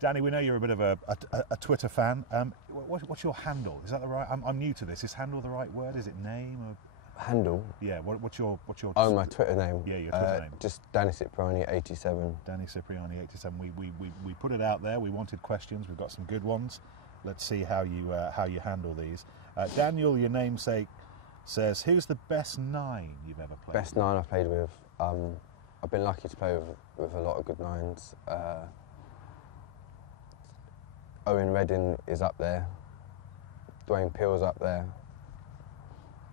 Danny, we know you're a bit of a Twitter fan. What's your handle? Is that the right? I'm new to this. Is handle the right word? Is it name? Or? Handle? Yeah. What's your? Oh, my Twitter name. Yeah, your Twitter name. Just Danny Cipriani 87. Danny Cipriani 87. We put it out there. We wanted questions. We've got some good ones. Let's see how you handle these. Daniel, your namesake, says, "Who's the best 9 you've ever played?" Best 9 I've played with. I've been lucky to play with a lot of good 9s. Owen Redding is up there. Dwayne Peel's up there.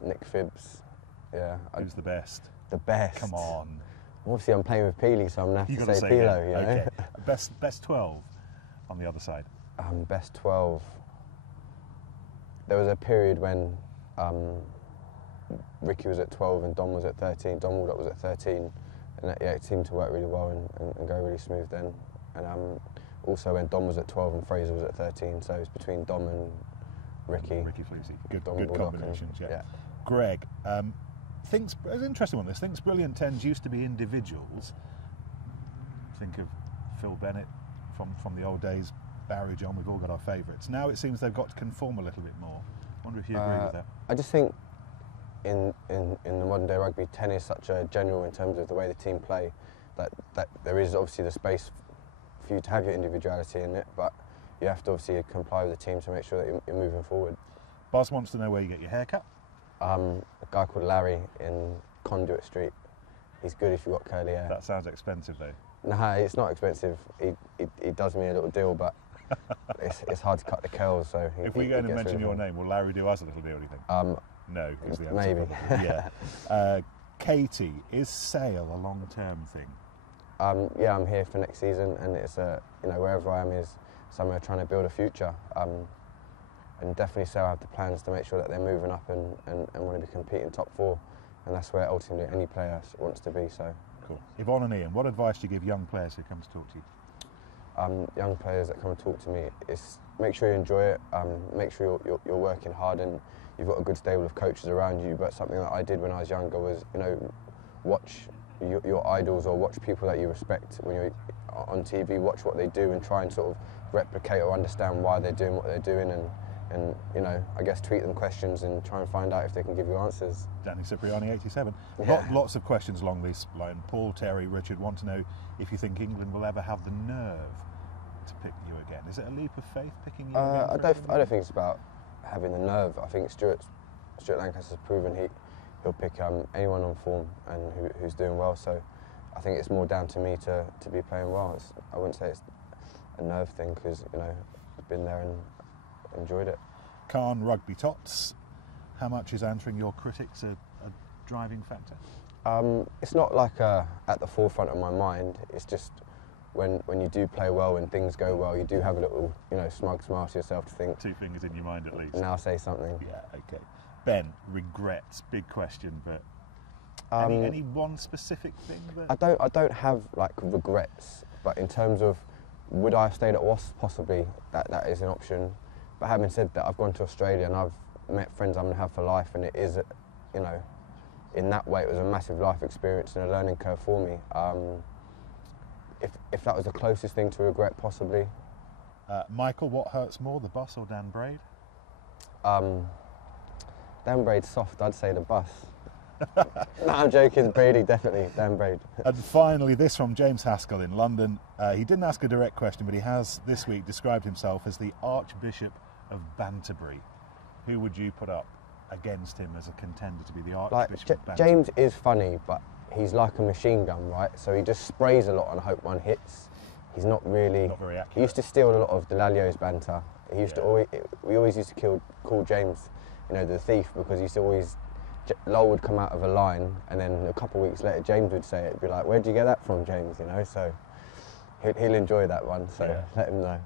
Nick Phibbs. Yeah. Who's the best? The best. Come on. Obviously, I'm playing with Peely, so I'm going to have to say Peelo. Yeah. Okay. Best 12 on the other side. Best 12. There was a period when Ricky was at 12 and Dom was at 13. Dom Waldock was at 13, and it seemed to work really well and go really smooth then. And also when Dom was at 12 and Fraser was at 13, so it was between Dom and Ricky. Ricky Fleecy. Good Waldock combinations, yeah. Greg, it's an interesting one. This thinks brilliant 10s used to be individuals. Think of Phil Bennett from the old days, Barry John. We've all got our favourites. Now it seems they've got to conform a little bit more. I wonder if you agree with that. I just think in the modern day rugby, 10 is such a general in terms of the way the team play that there is obviously the space for you to have your individuality in it, but you have to obviously comply with the team to make sure that you're moving forward. Buzz wants to know where you get your hair cut. A guy called Larry in Conduit Street. He's good if you've got curly hair. That sounds expensive though. No, it's not expensive. He does me a little deal, but it's hard to cut the curls. So if we're going to mention your name, will Larry do us a little deal, do you think? No, is the answer. Maybe. Yeah. Katie, is Sale a long-term thing? Yeah, I'm here for next season, and it's wherever I am is somewhere trying to build a future. And definitely Sale have the plans to make sure that they're moving up and want to be competing top 4, and that's where ultimately any player wants to be. So. Cool. Yvonne and Ian, what advice do you give young players who come to talk to you? Young players that come and talk to me is make sure you enjoy it. Make sure you're working hard and you've got a good stable of coaches around you. But something that I did when I was younger was, watch your idols or watch people that you respect when you're on TV. Watch what they do and try and sort of replicate or understand why they're doing what they're doing, and I guess tweet them questions and try and find out if they can give you answers. Danny Cipriani 87. Yeah. Lots of questions along this line. Paul, Terry, Richard want to know if you think England will ever have the nerve to pick you again. Is it a leap of faith picking you again? I don't think it's about having the nerve. I think Stuart Lancaster's proven he'll pick anyone on form and who's doing well. So I think it's more down to me to be playing well. I wouldn't say it's a nerve thing because I've been there and enjoyed it. Khan Rugby Tots, how much is answering your critics a driving factor? It's not like at the forefront of my mind. It's just when you do play well and things go well, you do have a little smug smile to yourself to think. 2 fingers in your mind at least. Now say something. Yeah, okay. Ben, regrets, big question, but any one specific thing that... I don't have like regrets, but in terms of would I have stayed at Wasps? Possibly, that is an option. But having said that, I've gone to Australia and I've met friends I'm going to have for life, and it is, in that way, it was a massive life experience and a learning curve for me. If that was the closest thing to regret, possibly. Michael, what hurts more, the bus or Dan Braid? Dan Braid's soft, I'd say the bus. No, I'm joking, Brady, definitely, Dan Braid. And finally, this from James Haskell in London. He didn't ask a direct question, but he has this week described himself as the Archbishop of Banterbury. Who would you put up against him as a contender to be the Archbishop of Banterbury? James is funny, but he's like a machine gun, right? So he just sprays a lot and hope one hits. He's not very accurate. He used to steal a lot of Delalio's banter. He used to we always used to call James, the thief, because he used to always... Lowell would come out of a line, and then a couple of weeks later James would say it. It'd be like, where'd you get that from, James? So he'll enjoy that one, so let him know.